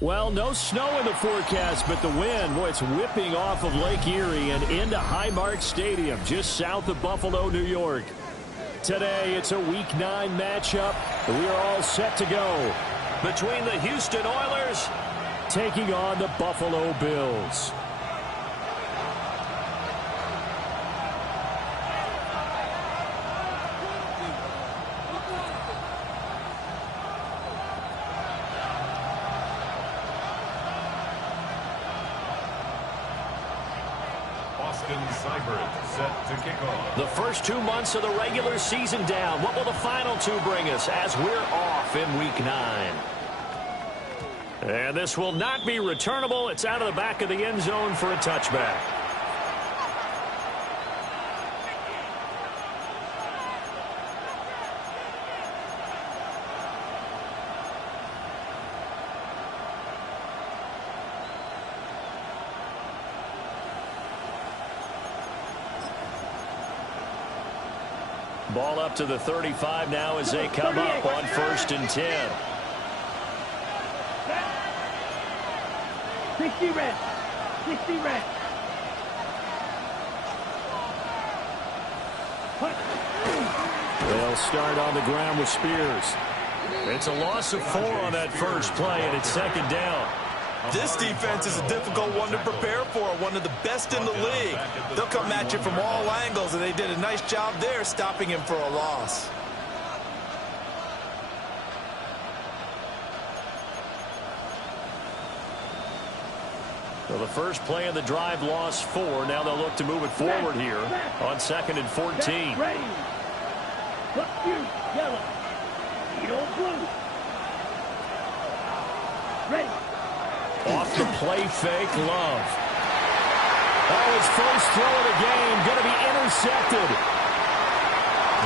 Well, no snow in the forecast, but the wind, boy, it's whipping off of Lake Erie and into Highmark Stadium, just south of Buffalo, New York. Today, it's a Week 9 matchup. We are all set to go between the Houston Oilers taking on the Buffalo Bills. Austin Seibert set to kick off. The first 2 months of the regular season down. What will the final 2 bring us as we're off in Week 9? And this will not be returnable. It's out of the back of the end zone for a touchback. Ball up to the 35 now as they come up on 1st and 10. 60 red. 60 red. They'll start on the ground with Spears. It's a loss of 4 on that first play, and it's 2nd down. This defense is a difficult one to prepare for, one of the best in the league. They'll come at you from all angles, and they did a nice job there stopping him for a loss. So the first play of the drive lost 4. Now they'll look to move it forward here on 2nd and 14. Ready. Look, you, yellow. Edo blue. Ready. Off the play fake, Love. Oh, his first throw of the game going to be intercepted.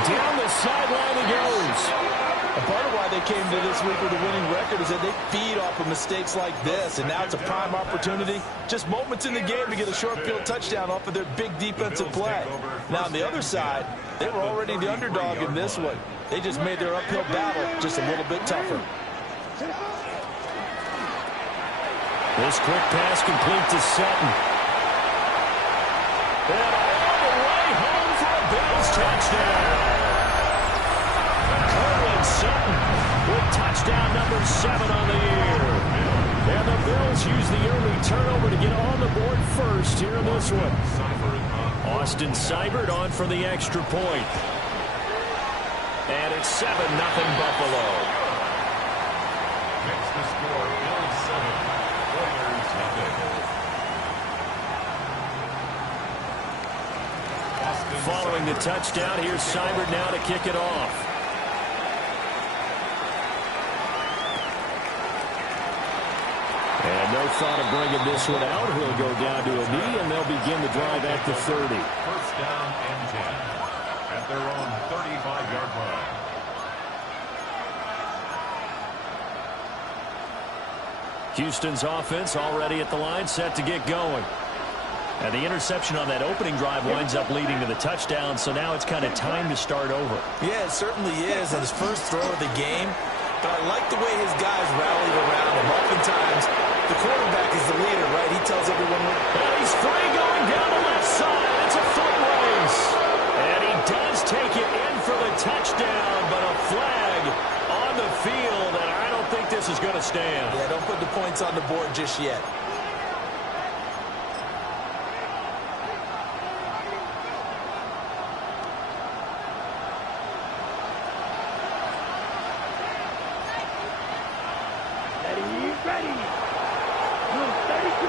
Down the sideline he goes. And part of why they came to this week with a winning record is that they feed off of mistakes like this, and now it's a prime opportunity. Just moments in the game to get a short field touchdown off of their big defensive play. Now, on the other side, they were already the underdog in this one. They just made their uphill battle just a little bit tougher. This quick pass complete to Sutton. And all the way home for a Bills touchdown. Curlin Sutton with touchdown number 7 on the year. And the Bills use the early turnover to get on the board first here in this one. Austin Seibert on for the extra point. And it's 7-0 Buffalo. Makes the score Bills 7, Oilers nothing. Following the touchdown, here's Seibert now to kick it off. And no thought of bringing this one out. He'll go down to a knee, and they'll begin the drive at the 30. 1st down and 10 at their own 35-yard line. Houston's offense already at the line, set to get going. And the interception on that opening drive winds up leading to the touchdown, so now it's kind of time to start over. Yeah, it certainly is on his first throw of the game. But I like the way his guys rallied around him. Oftentimes, the quarterback is the leader, right? He tells everyone what... And he's free going down the left side. It's a foot race. And he does take it in for the touchdown, but a flag on the field, and I don't think this is going to stand. Yeah, don't put the points on the board just yet. Ready. Move 32.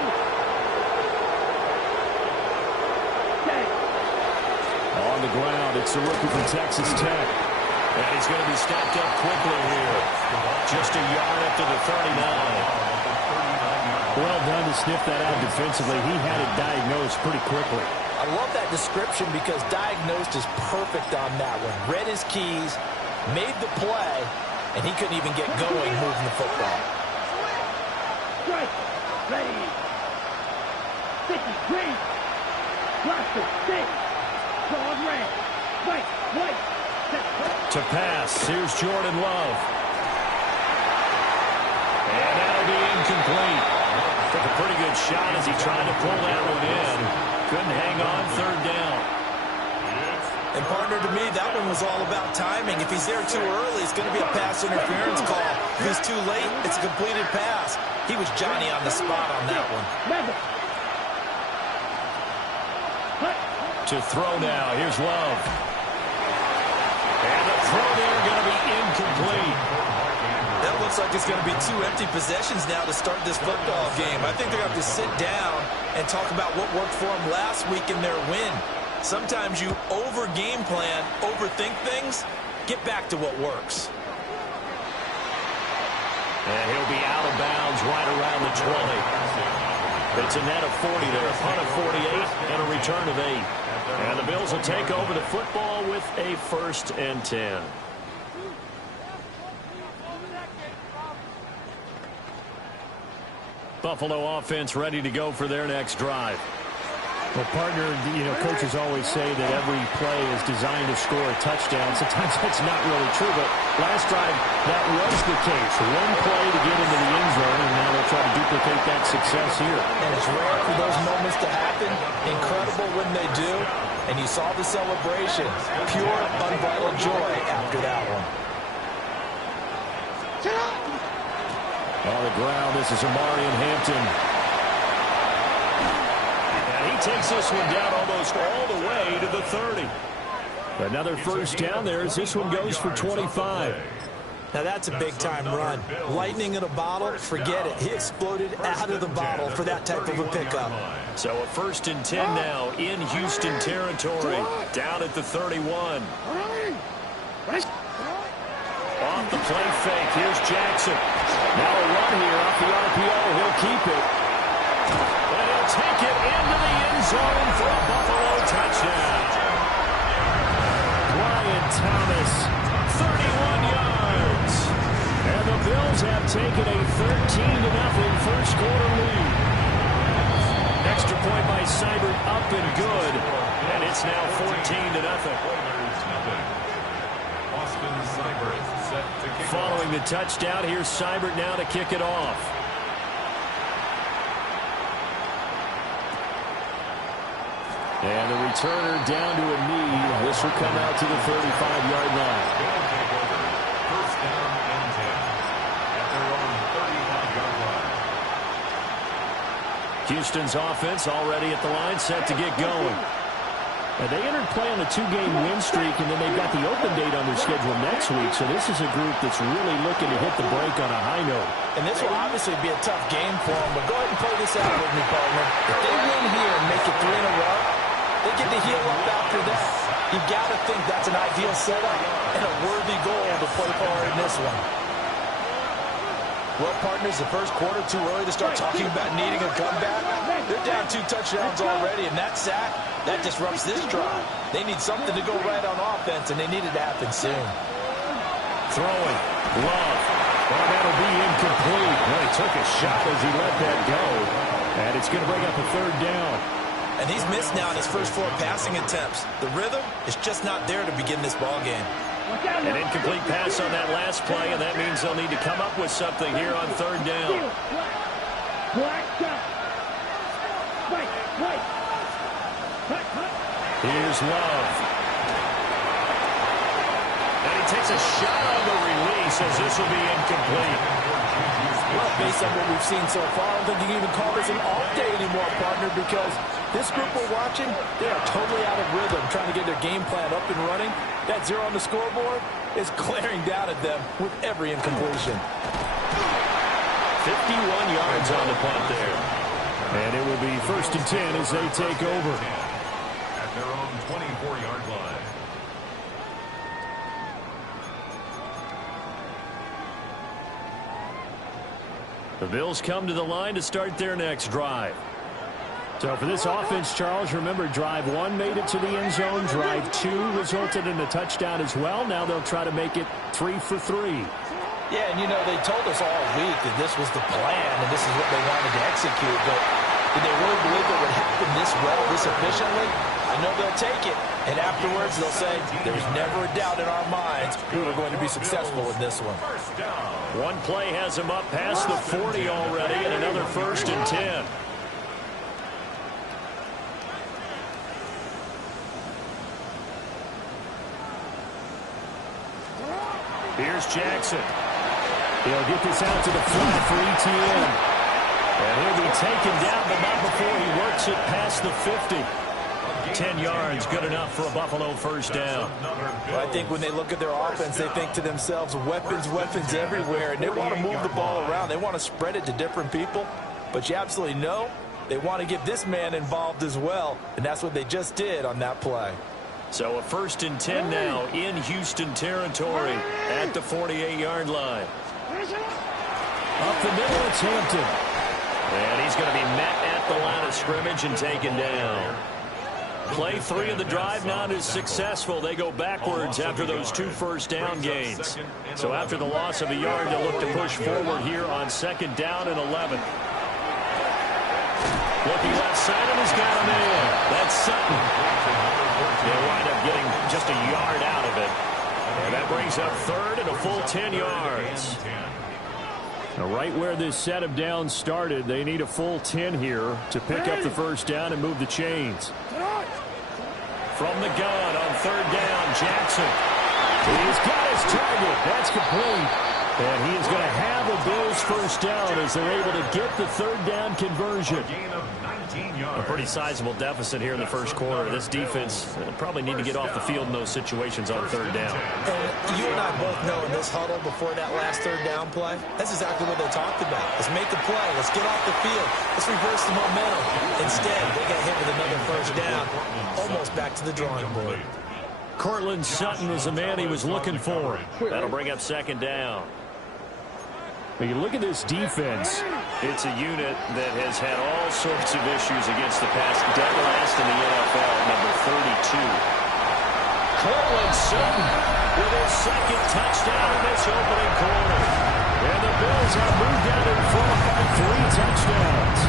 Okay. On the ground, it's the rookie from Texas Tech. And he's going to be stacked up quickly here. Just a yard up to the 39. Well done to sniff that out defensively. He had it diagnosed pretty quickly. I love that description because diagnosed is perfect on that one. Read his keys, made the play, and he couldn't even get going moving the football. Strike. Ready. 53. Blaster. 6. Dog red. Right. White. To pass. Here's Jordan Love. And that'll be incomplete. incomplete. Took a pretty good shot as he tried to pull that one in. Couldn't hang on, third down. And partner, to me, that one was all about timing. If he's there too early, it's going to be a pass interference call. If he's too late, it's a completed pass. He was Johnny on the spot on that one. To throw now, here's Love. And the throw there going to be incomplete. That looks like it's going to be 2 empty possessions now to start this football game. I think they're going to have to sit down and talk about what worked for them last week in their win. Sometimes you over-game plan, overthink things, get back to what works. And he'll be out of bounds right around the 20. It's a net of 40 there, a punt of 48, and a return of 8. And the Bills will take over the football with a 1st and 10. Buffalo offense ready to go for their next drive. Well, partner, coaches always say that every play is designed to score a touchdown. Sometimes that's not really true, but last drive, that was the case. One play to get into the end zone, and now they'll try to duplicate that success here. And it's rare for those moments to happen. Incredible when they do. And you saw the celebration. Pure, unbridled joy after that one. On the ground, this is Amarian Hampton. Takes this one down almost all the way to the 30. Another first down there as this one goes for 25. Now that's a big-time run. Lightning in a bottle, forget it. He exploded out of the bottle for that type of a pickup. So a 1st and 10 now in Houston territory, down at the 31. Off the play fake, here's Jackson. Now a run here off the RPO, he'll keep it. And he'll take it into the end zone for a Buffalo touchdown. Brian Thomas, 31 yards. And the Bills have taken a 13-0 first quarter lead. Extra point by Seibert up and good. And it's now 14-0. Austin Seibert set to kick. Following the touchdown, here's Seibert now to kick it off. And the returner down to a knee. This will come out to the 35-yard line. First down and 10 at their own 35-yard line. Houston's offense already at the line, set to get going. Now, they entered play on a 2-game win streak, and then they've got the open date on their schedule next week. So this is a group that's really looking to hit the break on a high note. And this will obviously be a tough game for them, but go ahead and play this out with me, partner. If they win here and make it 3 in a row, they get to heal up after that. You got to think that's an ideal setup and a worthy goal to play for in this one. Well, partners, the first quarter, too early to start talking about needing a comeback. They're down 2 touchdowns already, and that sack, that disrupts this drive. They need something to go right on offense, and they need it to happen soon. Throwing. Love. Well, that'll be incomplete. Well, he took a shot as he let that go. And it's going to bring up a 3rd down. And he's missed now in his first 4 passing attempts. The rhythm is just not there to begin this ball game. An incomplete pass on that last play, and that means they'll need to come up with something here on 3rd down. Here's Love. And he takes a shot on the release as this will be incomplete. Well, based on what we've seen so far, I don't think you can even call this an off day anymore, partner, because this group we're watching, they are totally out of rhythm, trying to get their game plan up and running. That 0 on the scoreboard is glaring down at them with every incompletion. 51 yards on the punt there. And it will be 1st and 10 as they take over. At their own 24-yard line. The Bills come to the line to start their next drive. So for this offense, Charles, remember, drive 1 made it to the end zone. Drive 2 resulted in a touchdown as well. Now they'll try to make it 3 for 3. Yeah, and they told us all week that this was the plan and this is what they wanted to execute. But did they really believe it would happen this well, this efficiently? I I know they'll take it, and afterwards they'll say, there's never a doubt in our minds we were going to be successful in this one. One play has him up past the 40 already, and another 1st and 10. Here's Jackson. He'll get this out to the flat for ETN. And he'll be taken down, but not before he works it past the 50. 10 yards, good enough for a Buffalo 1st down. Well, I think when they look at their offense, they think to themselves, weapons, weapons everywhere, and they want to move the ball around. They want to spread it to different people, but you absolutely know they want to get this man involved as well, and that's what they just did on that play. So a 1st and 10 now in Houston territory at the 48-yard line. Up the middle, it's Hampton. And he's going to be met at the line of scrimmage and taken down. Play 3 of the drive not as successful. They go backwards after those 2 first-down gains. So after the loss of a yard, they'll look to push forward here on 2nd down and 11. Looking left side, and he's got him in. That's Sutton. They'll wind up getting just a yard out of it. And that brings up 3rd and a full 10 yards. Now, right where this set of downs started, they need a full 10 here to pick up the 1st down and move the chains. From the gun on 3rd down, Jackson. He's got his target. That's complete. And he is going to have a Bills 1st down as they're able to get the 3rd down conversion. A pretty sizable deficit here in the 1st quarter. This defense probably need to get off the field in those situations on 3rd down. And you and I both know in this huddle before that last 3rd down play, that's exactly what they talked about. Let's make a play. Let's get off the field. Let's reverse the momentum. Instead, they got hit with another 1st down, almost back to the drawing board. Cortland Sutton is the man he was looking for. That'll bring up 2nd down. When you look at this defense, it's a unit that has had all sorts of issues against the pass. Dead last in the NFL, number 32. Cortland Sutton with his 2nd touchdown in this opening quarter. And the Bills have moved out in front by 3 touchdowns.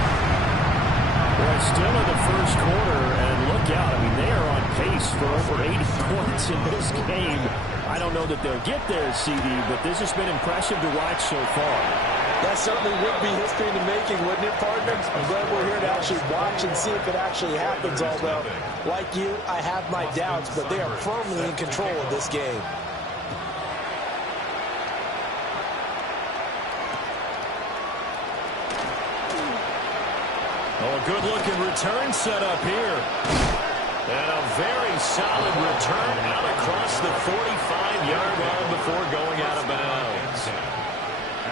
Well, still in the 1st quarter, and look out. I mean, they are on pace for over 80 points in this game. I don't know that they'll get there, CD, but this has been impressive to watch so far. That certainly would be history in the making, wouldn't it, partner? I'm glad we're here to actually watch and see if it actually happens, although, like you, I have my doubts, but they are firmly in control of this game. Oh, a good-looking return set up here. And a very solid return out across the 45-yard line before going out of bounds.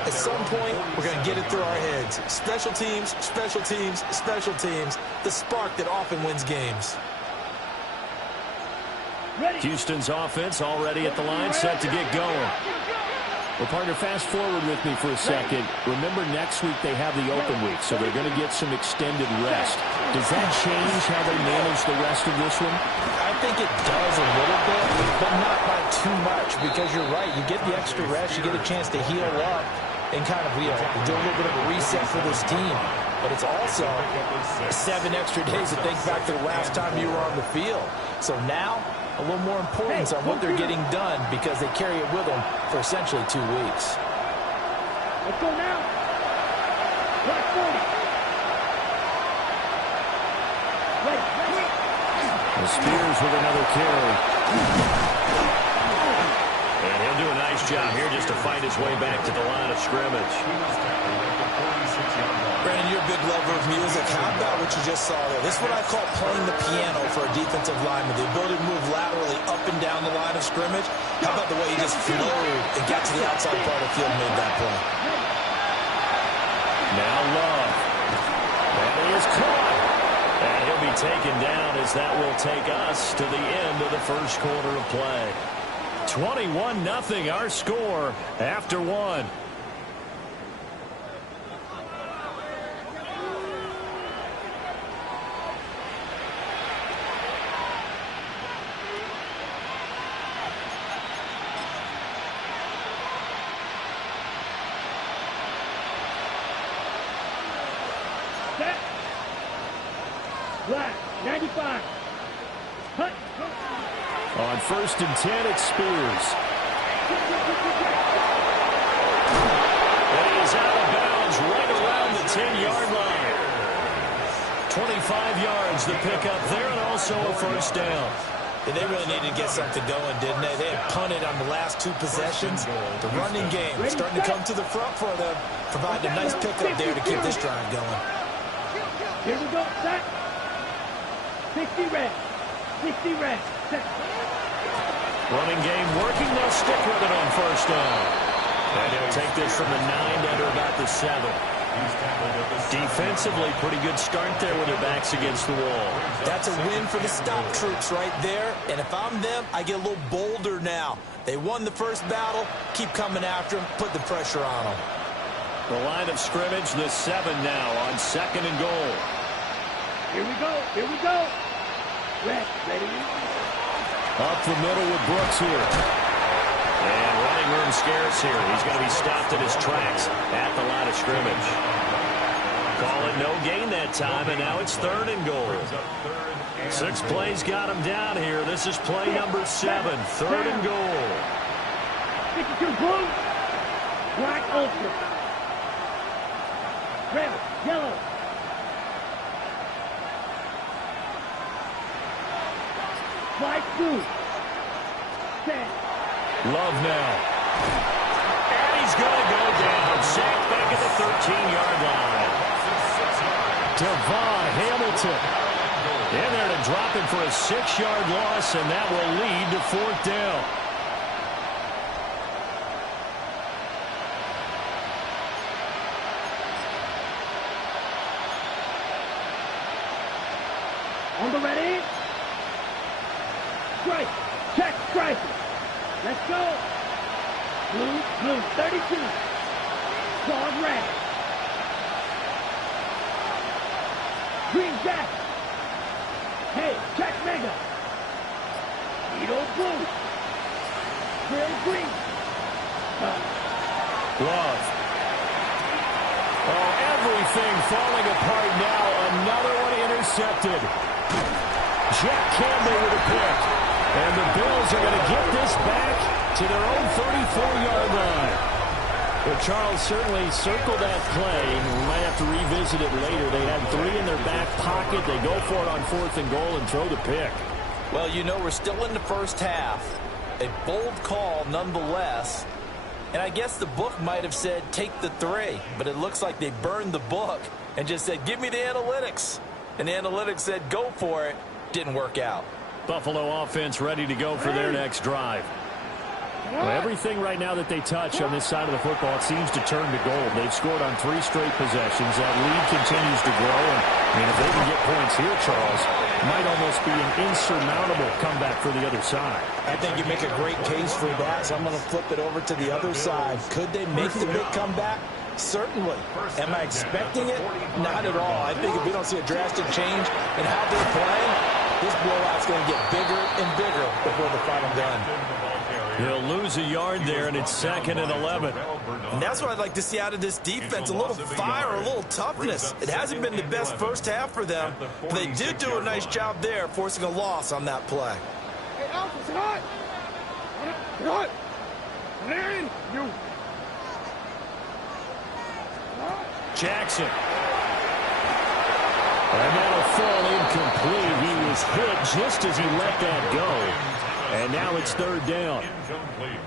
At some point, we're going to get it through our heads. Special teams, special teams, special teams. The spark that often wins games. Houston's offense already at the line, set to get going. Well, partner, fast forward with me for a second. Remember, next week they have the open week, so they're going to get some extended rest. Does that change how they manage the rest of this one? I think it does a little bit, but not by too much, because you're right. You get the extra rest, you get a chance to heal up and kind of, do a little bit of a reset for this team. But it's also 7 extra days to think back to the last time you were on the field. So now, a little more importance on what they're getting done because they carry it with them for essentially 2 weeks. Let's go now. Black 40. Right. The Spears with another carry. And he'll do a nice job here just to fight his way back to the line of scrimmage. Brandon, you're a big lover of music. How about what you just saw there? This is what I call playing the piano for a defensive lineman. The ability to move laterally up and down the line of scrimmage. How about the way he just flowed and got to the outside part of the field and made that play? Now Love. And he is caught. And he'll be taken down as that will take us to the end of the 1st quarter of play. 21-0 our score after 1. Set. Black 95. 1st and 10. It's Spears. And he is out of bounds right around the 10-yard line. 25 yards the pickup there, and also a 1st down. Yeah, they really needed to get something going, didn't they? They had punted on the last 2 possessions. The running game starting to come to the front for them, providing a nice pickup there to keep this drive going. Here we go, set. 60 red. 60 red. Set. Running game working. They'll stick with it on 1st down. And he'll take this from the 9 down to about the 7. Defensively, pretty good start there with their backs against the wall. That's a win for the stop troops right there. And if I'm them, I get a little bolder now. They won the first battle. Keep coming after them. Put the pressure on them. The line of scrimmage, the 7 now on 2nd and goal. Here we go. Here we go. Red, ready. Up the middle with Brooks here. And running room scarce here. He's going to be stopped in his tracks at the line of scrimmage. Calling no gain that time, and now it's 3rd and goal. 6 plays got him down here. This is play number 7, 3rd and goal. 52 blue. Black ultra. Red, yellow. White blue. Set. Love now. And he's going to go down. Sacked back at the 13-yard line. Devon Hamilton in there to drop him for a 6-yard loss, and that will lead to 4th down. On the ready. Strike. Check strike. Let's go. Blue, blue, 32. Dog red. Green jack. Hey, check mega. Edo blue. Grill green. Love. Oh, everything falling apart now. Another one intercepted. Jack Campbell with a pick. And the Bills are going to get this back to their own 34-yard line. Well, Charles certainly circled that play, and we might have to revisit it later. They had 3 in their back pocket. They go for it on 4th and goal and throw the pick. Well, you know, we're still in the first half. A bold call nonetheless. And I guess the book might have said take the 3, but it looks like they burned the book and just said give me the analytics. And the analytics said go for it. Didn't work out. Buffalo offense ready to go for their next drive. Well, everything right now that they touch on this side of the football, it seems to turn to gold. They've scored on 3 straight possessions. That lead continues to grow. And, I mean, if they can get points here, Charles, it might almost be an insurmountable comeback for the other side. I think you make a great case for that, so I'm going to flip it over to the other side. Could they make the big comeback? Certainly. Am I expecting it? Not at all. I think if we don't see a drastic change in how they're playing, this blowout's going to get bigger and bigger before the final gun. He'll lose a yard there, and it's 2nd and 11. And that's what I'd like to see out of this defense, a little fire, a little toughness. It hasn't been the best first half for them, but they did do a nice job there, forcing a loss on that play. Hey, Alpha, sit hot. Sit hot. Larry, you. Jackson. And that'll fall incomplete. He was hit just as he let that go. And now it's 3rd down.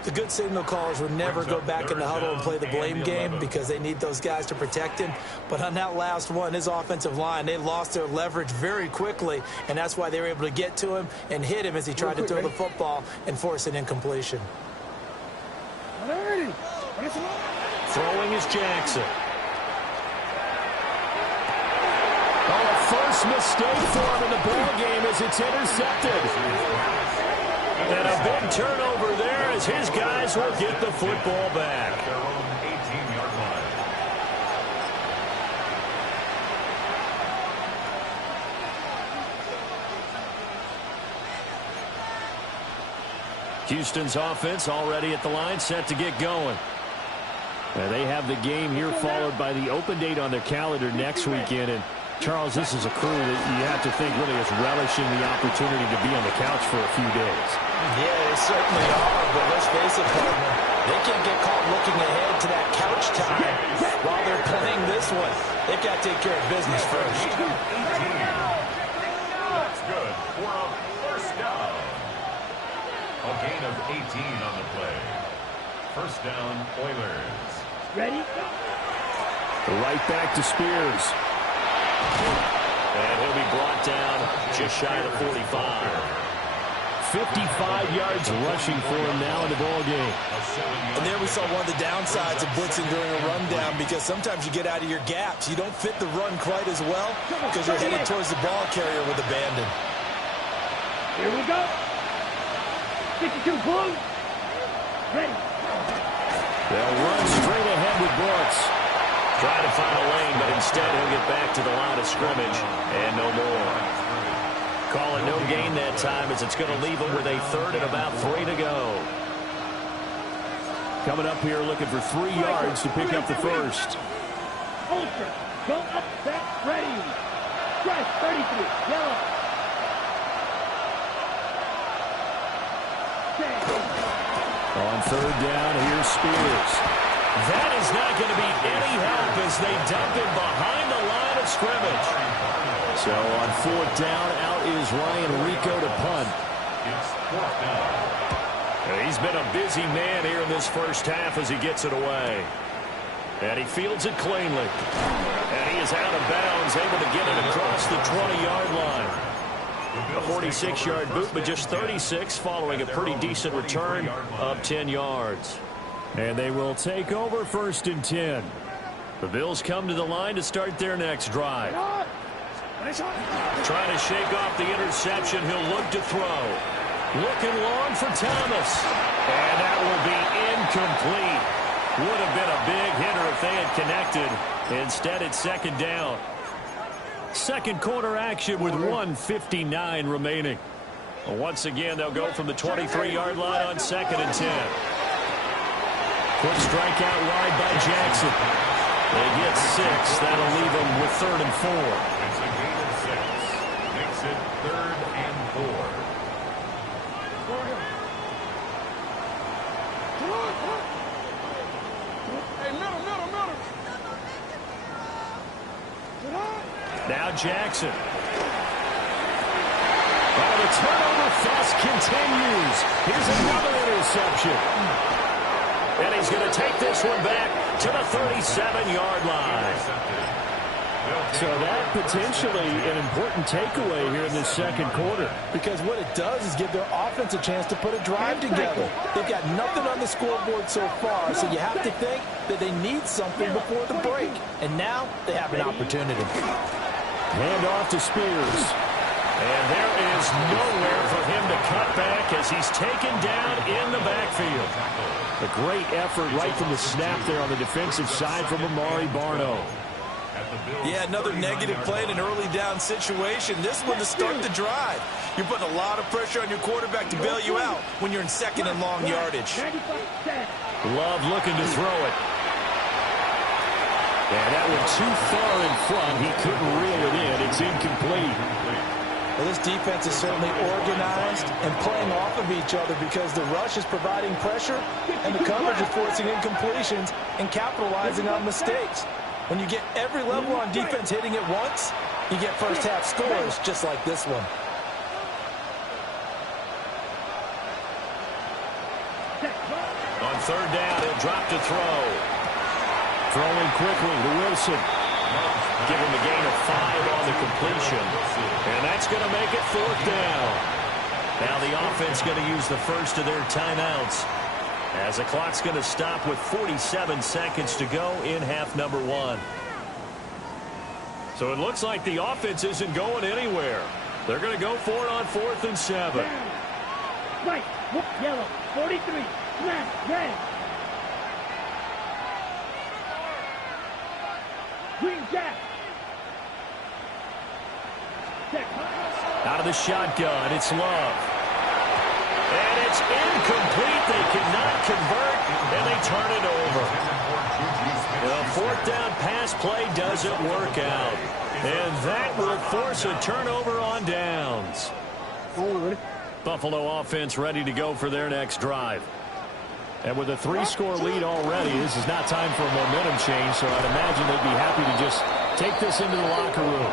The good signal callers would never go back in the huddle and play the blame game because they need those guys to protect him. But on that last one, his offensive line, they lost their leverage very quickly, and that's why they were able to get to him and hit him as he tried to throw the football and force an incompletion. Throwing is Jackson. Oh, first mistake for him in the ball game as it's intercepted. And a big turnover there as his guys will get the football back. Their own 18-yard line. Houston's offense already at the line, set to get going. They have the game here followed by the open date on their calendar next weekend. And Charles, this is a crew that you have to think really is relishing the opportunity to be on the couch for a few days. Yeah, they certainly are, but let's face it, partner, they can't get caught looking ahead to that couch time while they're playing this one. They've got to take care of business first. That's good for a first down. A gain of 18 on the play. First down, Oilers. Ready? Right back to Spears. And he'll be brought down just shy of 45. 55 yards rushing for him now in the ball game. And there we saw one of the downsides of blitzing during a rundown, because sometimes you get out of your gaps. You don't fit the run quite as well because you're headed towards the ball carrier with abandon. Here we go. 52 blue. Ready. They'll run straight ahead with Brooks. Trying to find a lane, but instead he'll get back to the line of scrimmage and no more. Call it no gain that time, as it's going to leave him with a third and about 3 to go. Coming up here looking for 3 yards to pick up the first. Ultra. Go up, set, ready. Fresh 33. Yellow. On third down, here's Spears. That is not going to be any help as they dump him behind the line of scrimmage. So on fourth down, out is Ryan Rico to punt. It's fourth down. He's been a busy man here in this first half as he gets it away. And he fields it cleanly. And he is out of bounds, able to get it across the 20-yard line. A 46-yard boot, but just 36 following a pretty decent return of 10 yards. And they will take over first and 10. The Bills come to the line to start their next drive. Trying to shake off the interception. He'll look to throw. Looking long for Thomas. And that will be incomplete. Would have been a big hitter if they had connected. Instead, it's second down. Second quarter action with 1:59 remaining. Once again, they'll go from the 23-yard line on second and 10. Quick strike out wide by Jackson. They get 6. That'll leave them with third and 4. It's a gain of 6. Makes it third and 4. Hey, middle. Now Jackson. Oh, the turnover fest continues. Here's another interception. And he's going to take this one back to the 37-yard line. So that potentially an important takeaway here in this second quarter. Because what it does is give their offense a chance to put a drive together. They've got nothing on the scoreboard so far, so you have to think that they need something before the break. And now they have an opportunity. Hand off to Spears. And there is nowhere for him to cut back as he's taken down in the backfield. A great effort right from the snap there on the defensive side from Amari Barno. Yeah, another negative play in an early down situation. This one to start the drive. You're putting a lot of pressure on your quarterback to bail you out when you're in second and long yardage. Love looking to throw it. And that went too far in front. He couldn't reel it in. It's incomplete. Well, this defense is certainly organized and playing off of each other because the rush is providing pressure and the coverage is forcing incompletions and capitalizing on mistakes. When you get every level on defense hitting it once, you get first half scores just like this one. On third down, he'll drop to throw. Throwing quickly to Wilson. Give him a gain of 5 on the completion. And that's going to make it fourth down. Now the offense going to use the first of their timeouts, as the clock's going to stop with 47 seconds to go in half number 1. So it looks like the offense isn't going anywhere. They're going to go for it on 4th and 7. Right, yellow, 43, left, red. Green jack. Out of the shotgun, it's Love. And it's incomplete. They cannot convert, and they turn it over. The fourth down pass play doesn't work out. And that will force a turnover on downs. Buffalo offense ready to go for their next drive. And with a 3-score lead already, this is not time for a momentum change, so I'd imagine they'd be happy to just take this into the locker room.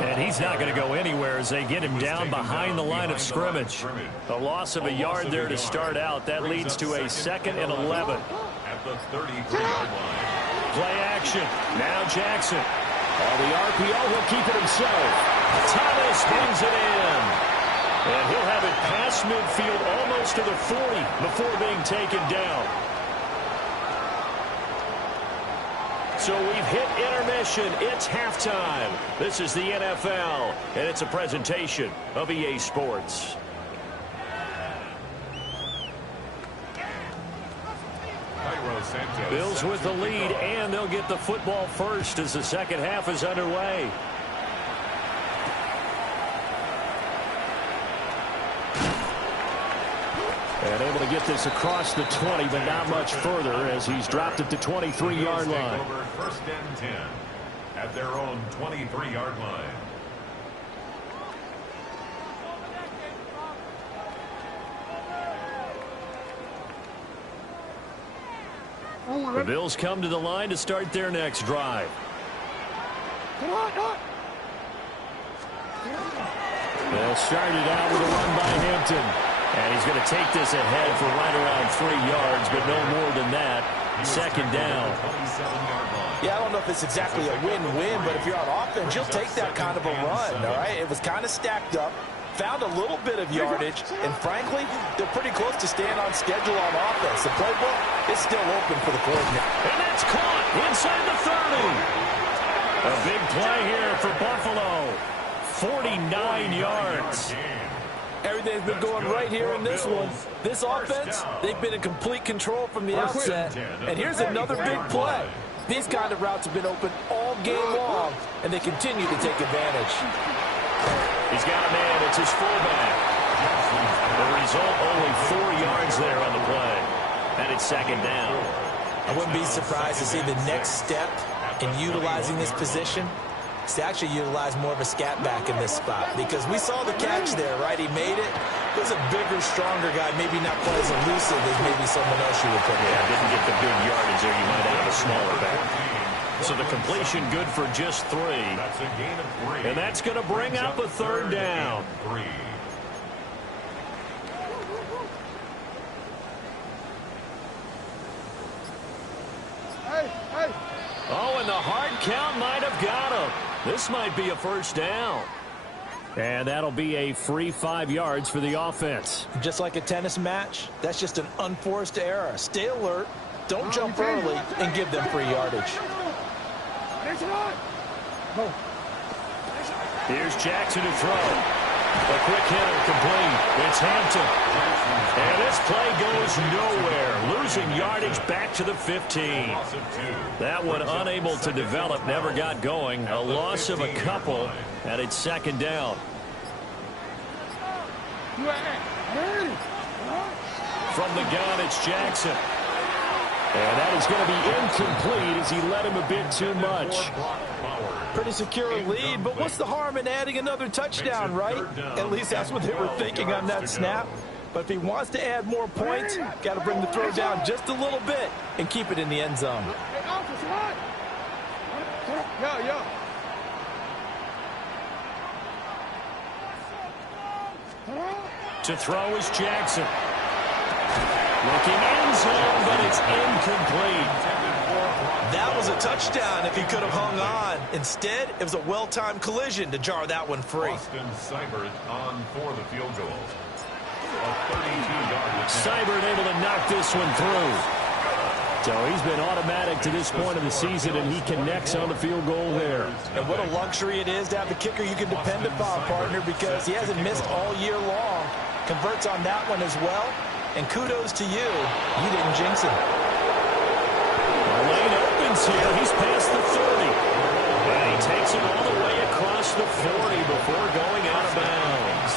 And he's not going to go anywhere as they get him down behind the line of scrimmage. A loss of a yard there to start out. That leads to a 2nd and 11. At the 33-yard line. Play action. Now Jackson. On the RPO, he'll keep it himself. Thomas brings it in. And he'll have it past midfield almost to the 40 before being taken down. So we've hit intermission. It's halftime. This is the NFL, and it's a presentation of EA Sports. Bills with the lead, and they'll get the football first as the second half is underway. And able to get this across the 20, but not much further as he's dropped it to 23-yard line. Over 1st and 10 at their own 23-yard line. The Bills come to the line to start their next drive. They'll start it out with a run by Hampton. And he's going to take this ahead for right around 3 yards, but no more than that. 2nd down. Yeah, I don't know if it's exactly a win-win, but if you're on offense, you'll take that kind of a run, all right? It was kind of stacked up, found a little bit of yardage, and frankly, they're pretty close to staying on schedule on offense. The playbook is still open for the coordinator. And that's caught inside the 30. A big play here for Buffalo. 49 yards. Everything's been going right here in this one. This offense, they've been in complete control from the outset. And here's another big play. These kind of routes have been open all game long, and they continue to take advantage. He's got a man. It's his fullback. The result, only 4 yards there on the play. And it's 2nd down. I wouldn't be surprised to see the next step in utilizing this position is to actually utilize more of a scat back in this spot, because we saw the catch there, right? He made it. He was a bigger, stronger guy, maybe not quite as elusive as maybe someone else you would put there. Yeah, didn't get the big yardage there. You might have a smaller back. So the completion good for just 3. That's a gain of 3. And that's going to bring up a 3rd down. 3. Oh, and the hard count might have got him. This might be a 1st down. And that'll be a free 5 yards for the offense. Just like a tennis match, that's just an unforced error. Stay alert, don't jump early, and give them free yardage. Here's Jackson to throw. A quick hitter complete. It's Hampton. And this play goes nowhere. Losing yardage back to the 15. That one unable to develop, never got going. A loss of a couple, and it's 2nd down. From the gun, it's Jackson. And that is going to be incomplete as he led him a bit too much. Pretty secure lead, but what's the harm in adding another touchdown, right? At least that's what they were thinking on that snap. But if he wants to add more points, got to bring the throw down just a little bit and keep it in the end zone. To throw is Jackson. Looking end zone, but it's incomplete. That was a touchdown if he could have hung on. Instead, it was a well-timed collision to jar that one free. Austin Seibert on for the field goal. A 32-yard attempt. Seibert able to knock this one through. So he's been automatic to this point of the season, and he connects on the field goal there. And what a luxury it is to have the kicker you can depend upon, partner, because he hasn't missed all year long. Converts on that one as well. And kudos to you. You didn't jinx him. The lane opens here. He's past the 30. And he takes it all the way across the 40 before going out of bounds.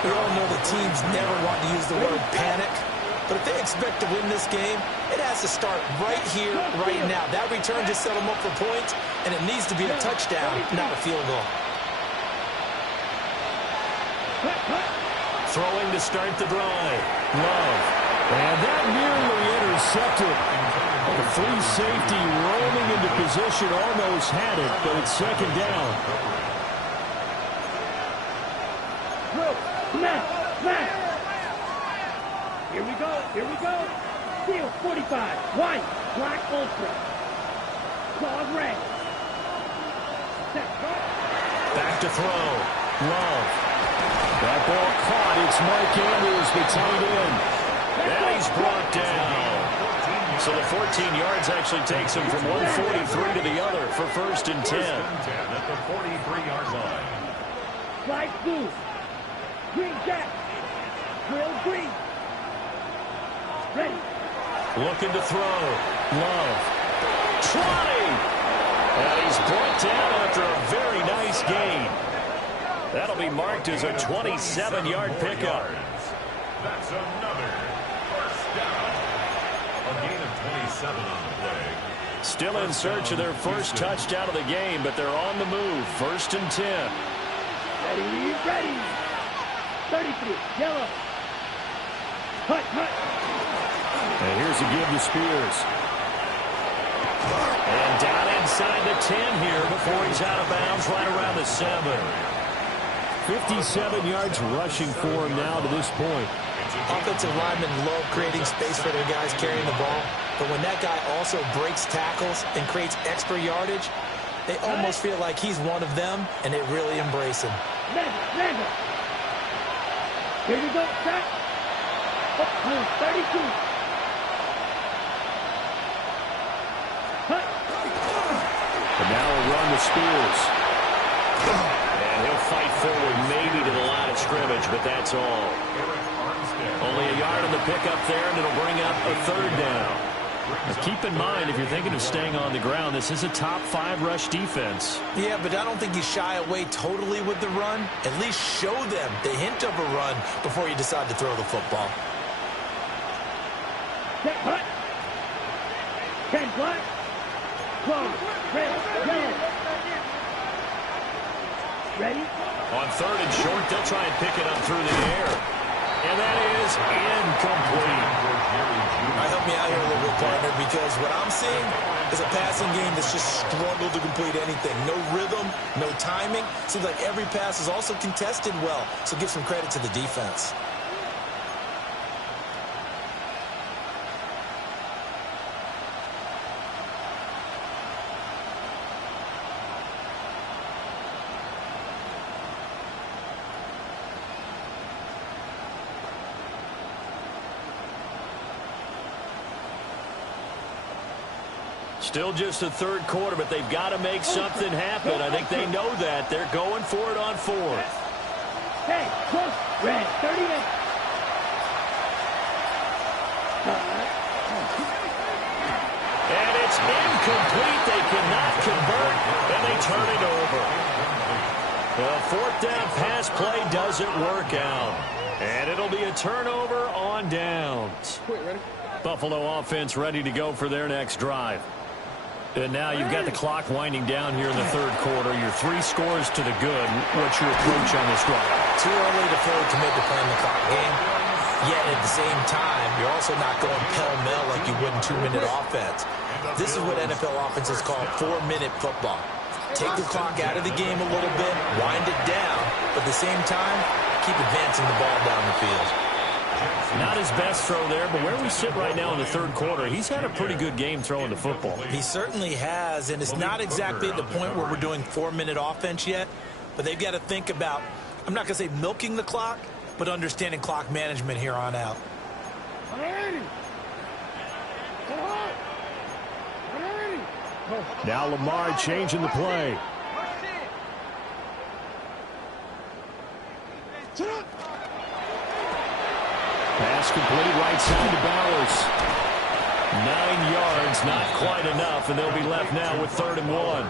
We all know the teams never want to use the word panic, But if they expect to win this game, it has to start right here, right now. That return just set them up for points, and it needs to be a touchdown, not a field goal. Throwing to start the drive. Love. And that nearly intercepted. The free safety rolling into position, almost had it, but it's second down. Here we go, here we go. Field 45, white, black ultra. Claws red. Back to throw. Love. That ball caught. It's Mike Andrews, the tight end. And he's brought down. So the 14 yards actually takes him from 143 to the other for 1st and 10. At the 43-yard line. Light blue. Green jack. Grill green. Ready. Looking to throw. Love. Trotting. And he's brought down after a very nice gain. That'll be marked as a 27-yard pickup. That's another first down. A gain of 27 on the play. Still in search of their first touchdown of the game, but they're on the move. 1st and 10. Ready, ready. 33, yellow. Hut, hut. And here's a give to Spears. And down inside the 10 here before he's out of bounds right around the 7. 57 yards rushing for him now to this point. Offensive linemen love creating space for their guys carrying the ball, but when that guy also breaks tackles and creates extra yardage, they almost feel like he's one of them, and they really embrace him. Landon. Here we go, set. 32. Hut. And now a run to Spears. And he'll fight forward maybe to the line of scrimmage, but that's all. Only a yard on the pickup there, and it'll bring up a 3rd down. Now keep in mind, if you're thinking of staying on the ground, this is a top 5 rush defense. Yeah, but I don't think you shy away totally with the run. At least show them the hint of a run before you decide to throw the football. Set, hut. 10 black. Close. Red. Red. Ready? On 3rd and short, they'll try and pick it up through the air. And that is incomplete. Help me out here a little bit, partner, because what I'm seeing is a passing game that's just struggled to complete anything. No rhythm, no timing. Seems like every pass is also contested well, so give some credit to the defense. Still just the 3rd quarter, but they've got to make something happen. I think they know that. They're going for it on 4th. Hey, close. Red. 38. And it's incomplete. They cannot convert, and they turn it over. The 4th down pass play doesn't work out. And it'll be a turnover on downs. Buffalo offense ready to go for their next drive. And now you've got the clock winding down here in the 3rd quarter. Your 3 scores to the good. What's your approach on this drive? Too early to fully commit to playing the clock game. Yet at the same time, you're also not going pell-mell like you would in 2-minute offense. This is what NFL offenses call 4-minute football. Take the clock out of the game a little bit, wind it down, but at the same time, keep advancing the ball down the field. Not his best throw there, but where we sit right now in the 3rd quarter, he's had a pretty good game throwing the football. He certainly has, and it's not exactly at the point where we're doing 4-minute offense yet, but they've got to think about, I'm not going to say milking the clock, but understanding clock management here on out. Now Lamar changing the play. Pass complete right side to Bowers. 9 yards, not quite enough, and they'll be left now with 3rd and 1.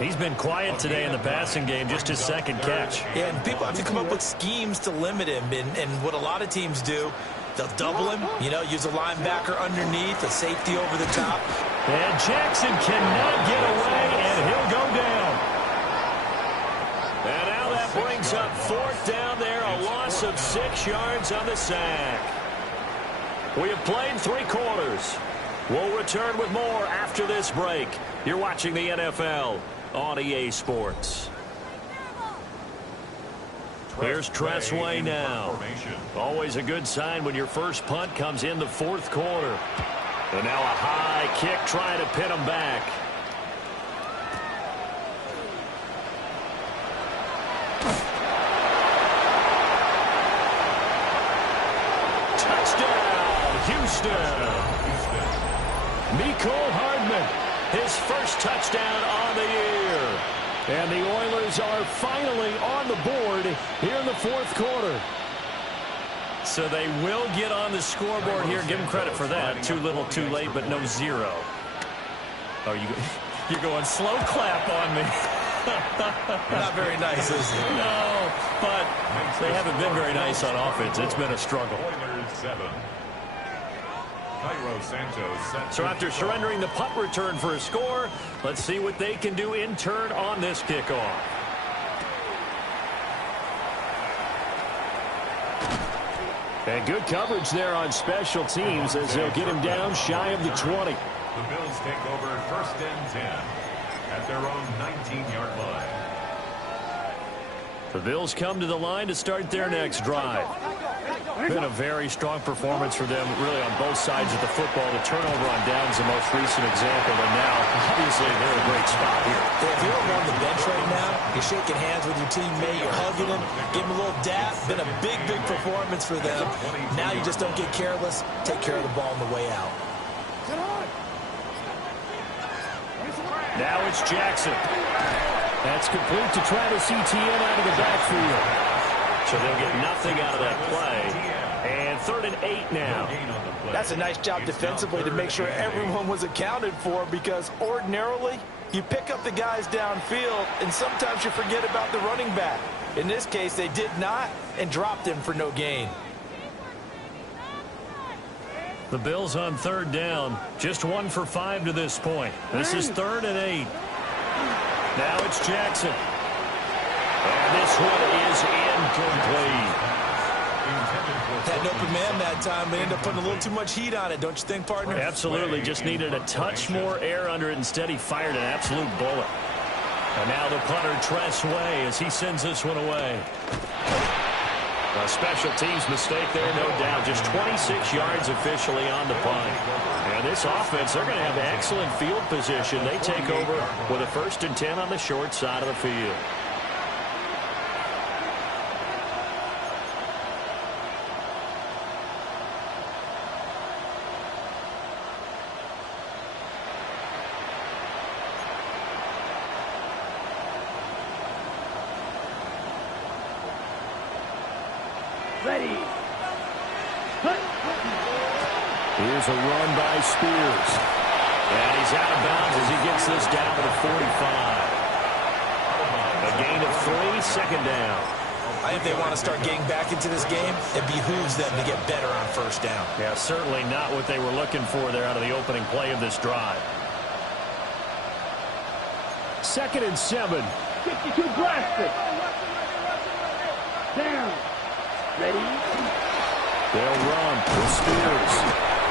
He's been quiet today in the passing game, just his 2nd catch. Yeah, and people have to come up with schemes to limit him, and what a lot of teams do, They'll double him, use a linebacker underneath, a safety over the top. And Jackson cannot get away, and he'll go down. And now that brings up 4th down there, a loss of 6 yards on the sack. We have played 3 quarters. We'll return with more after this break. You're watching the NFL on EA Sports. Here's Tressway now. Always a good sign when your first punt comes in the 4th quarter. And now a high kick trying to pin him back. Touchdown, Houston. Mecole Hardman, his first touchdown on the year. And the Oilers are finally on the board here in the 4th quarter. So they will get on the scoreboard here. Give them credit for that. Too little, too late, but no 0. Oh, you're going slow clap on me. Not very nice, is it? No, but they haven't been very nice on offense. It's been a struggle. Oilers 7. Cairo Santos. So after surrendering the punt return for a score, let's see what they can do in turn on this kickoff. And good coverage there on special teams as they'll get him down shy of the 20. The Bills take over 1st and 10 at their own 19-yard line. The Bills come to the line to start their next drive. Been a very strong performance for them, really, on both sides of the football. The turnover on downs the most recent example, and now, obviously, they're in a great spot here. If you're on the bench right now, you're shaking hands with your teammate, you're hugging him, give him a little dap. Been a big, big performance for them. Now you just don't get careless. Take care of the ball on the way out. Now it's Jackson. That's complete to Travis Etienne out of the backfield. So they'll get nothing out of that play. And 3rd and 8 now. That's a nice job defensively to make sure everyone was accounted for, because ordinarily you pick up the guys downfield and sometimes you forget about the running back. In this case, they did not and dropped him for no gain. The Bills on 3rd down. Just 1 for 5 to this point. This is 3rd and 8. Now it's Jackson. And this one is incomplete. Had an open man that time. They ended up putting a little too much heat on it, don't you think, partner? Absolutely. Just needed a touch more air under it. Instead, he fired an absolute bullet. And now the punter, Tressway, as he sends this one away. A special teams mistake there, no doubt. Just 26 yards officially on the punt. And this offense, they're going to have excellent field position. They take over with a 1st and 10 on the short side of the field. Ready. Here's a run by Spears. And he's out of bounds as he gets this down to the 45. A gain of 3, 2nd down. I think they want to start getting back into this game. It behooves them to get better on 1st down. Yeah, certainly not what they were looking for there out of the opening play of this drive. 2nd and 7. 52 blasted. Down. Ready? They'll run with Spears.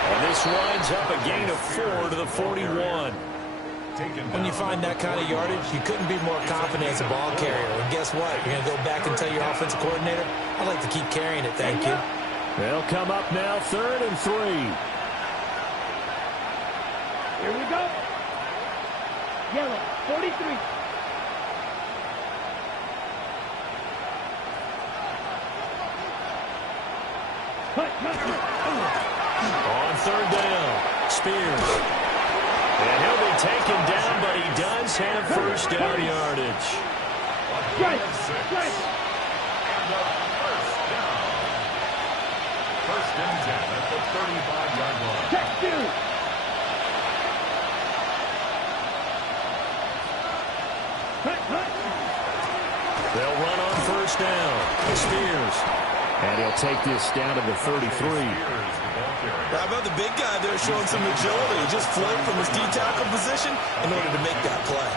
And this winds up a gain of 4 to the 41. When you find that kind of yardage, you couldn't be more confident as a ball carrier. And guess what? You're going to go back and tell your offensive coordinator, I'd like to keep carrying it, thank you. They'll come up now 3rd and 3. Here we go. Yellow, 43. On 3rd down, Spears. And he'll be taken down, but he does have 1st down yardage. Strike, strike. And a 1st down. 1st and 10 at the 35-yard line. Check 2. They'll run on 1st down. Spears. And he'll take this down to the 33. How about the big guy there showing some agility? He just floated from his D-tackle position in order to make that play.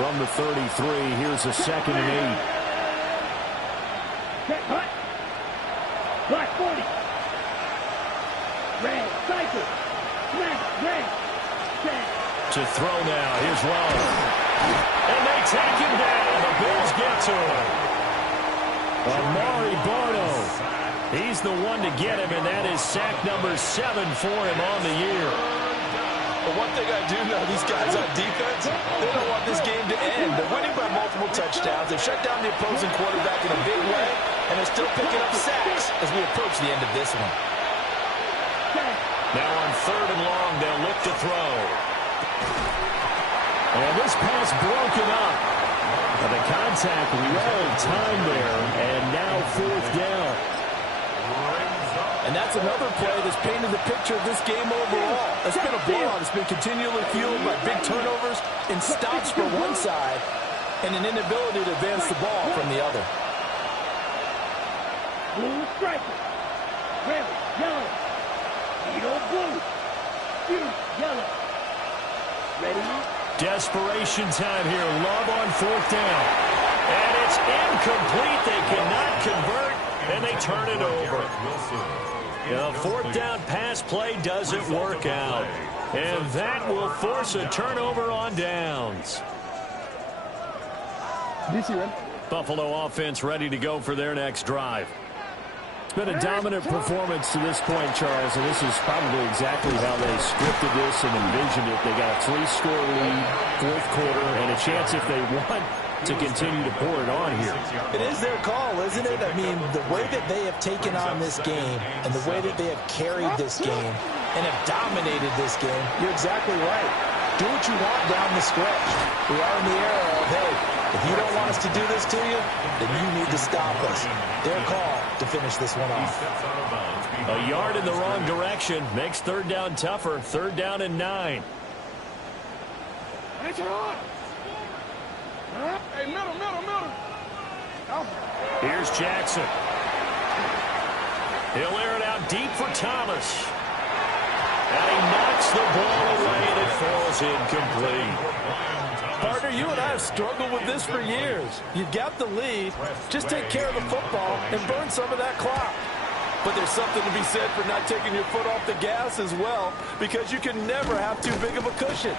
From the 33, here's a 2nd and 8. Hut. Black 40. Red. Cycle. Smash. Red. Red. To throw now. Here's Love. And they take him down. The Bills get to him. Amari Barno. He's the one to get him, and that is sack number 7 for him on the year. But one thing I do know, these guys on defense, they don't want this game to end. They're winning by multiple touchdowns. They've shut down the opposing quarterback in a big way, and they're still picking up sacks as we approach the end of this one. Now on 3rd and long, they'll look to throw. And this pass broken up. And the contact well timed there, and now 4th down. And that's another play that's painted the picture of this game overall. It's been a blowout. It's been continually fueled by big turnovers and stops for one side and an inability to advance the ball from the other. Blue striker. Red. Yellow. Edo blue. Blue. Yellow. Ready? Desperation time here. Love on 4th down. And it's incomplete. They cannot convert, and they turn it over. The 4th down pass play doesn't work out. And that will force a turnover on downs. Buffalo offense ready to go for their next drive. It's been a dominant performance to this point, Charles, and this is probably exactly how they scripted this and envisioned it. They got a 3-score lead, 4th quarter, and a chance if they want to continue to pour it on here. It is their call, isn't it? I mean, the way that they have taken on this game and the way that they have carried this game and have dominated this game, you're exactly right. Do what you want down the stretch. We are in the era of, hey, if you don't want us to do this to you, then you need to stop us. Their call to finish this one off. A yard in the wrong direction makes 3rd down tougher. 3rd down and 9. Hey, middle. Here's Jackson. He'll air it out deep for Thomas. And he knocks the ball away, and it falls incomplete. Partner, you and I have struggled with this for years. You've got the lead. Just take care of the football and burn some of that clock. But there's something to be said for not taking your foot off the gas as well, because you can never have too big of a cushion.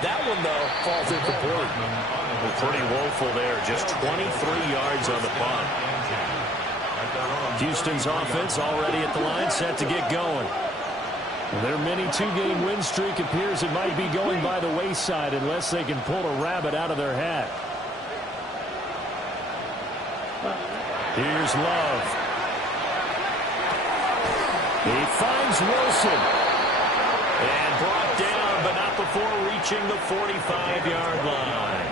That one, though, falls incomplete. Well, pretty woeful there. Just 23 yards on the punt. Houston's offense already at the line, set to get going. Their mini 2-game win streak appears it might be going by the wayside unless they can pull a rabbit out of their hat. Here's Love. He finds Wilson. And brought down, but not before reaching the 45-yard line.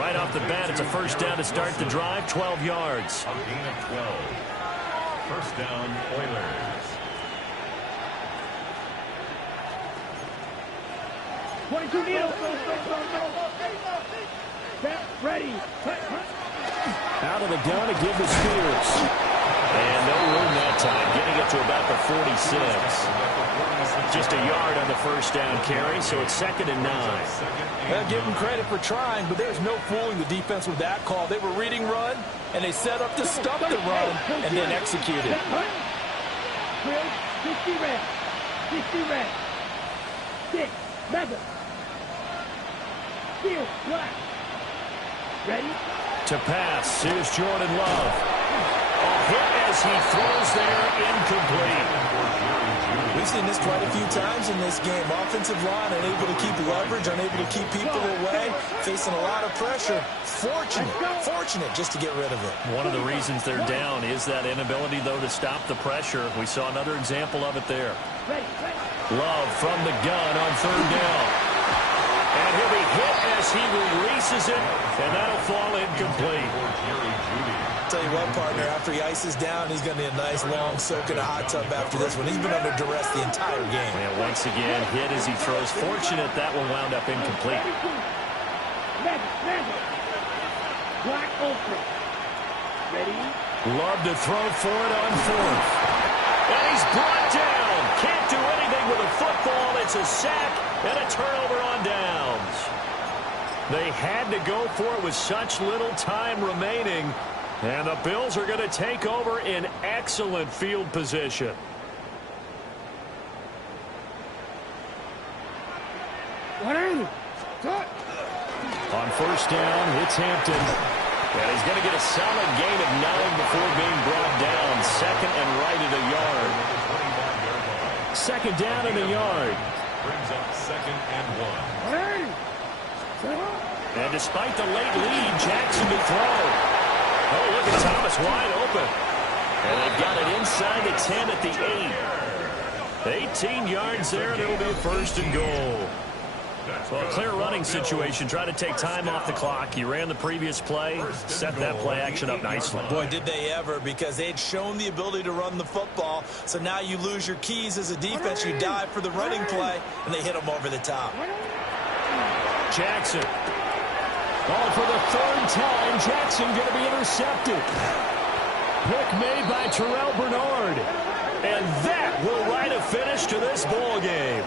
Right off the bat, it's a 1st down to start the drive, 12 yards. A gain of 12. 1st down, Oilers. 22 needle. Ready. Out of the gun to give to Spears. And no room that time, getting it to about the 46. Just a yard on the 1st down carry, so it's 2nd and 9. Well, give them credit for trying, but there's no fooling the defense with that call. They were reading run, and they set up to stop the run, and then executed. 60 red. 60 red. 6. Mega. Steel. Black. Ready? To pass, here's Jordan Love. A hit as he throws there, incomplete. We've seen this quite a few times in this game. Offensive line unable to keep leverage, unable to keep people away, facing a lot of pressure. Fortunate just to get rid of it. One of the reasons they're down is that inability, though, to stop the pressure. We saw another example of it there. Love from the gun on 3rd down. And he'll be hit as he releases it, and that'll fall incomplete. Tell you what, partner, after he ices down, he's going to need a nice long soak in a hot tub after this one. He's been under duress the entire game. And once again, hit as he throws. Fortunate that one wound up incomplete. Black Ultra. Love to throw for it on fourth. And he's brought down. Can't do anything with a football. It's a sack and a turnover on downs. They had to go for it with such little time remaining. And the Bills are going to take over in excellent field position. On first down, it's Hampton. And he's going to get a solid gain of 9 before being brought down. Second and right at a yard. Second down and a yard. Brings up second and 1. And despite the late lead, Jackson to throw. Oh, look at Thomas wide open. And they've got it inside the 10 at the 8. 18 yards there, and it'll be a first and goal. Well, a clear running situation. Try to take time off the clock. He ran the previous play, set that play action up nicely. Boy, did they ever, because they'd shown the ability to run the football. So now you lose your keys as a defense. You dive for the running play, and they hit them over the top. Jackson. Oh, for the third time, Jackson going to be intercepted. Pick made by Terrell Bernard. And that will write a finish to this ball game.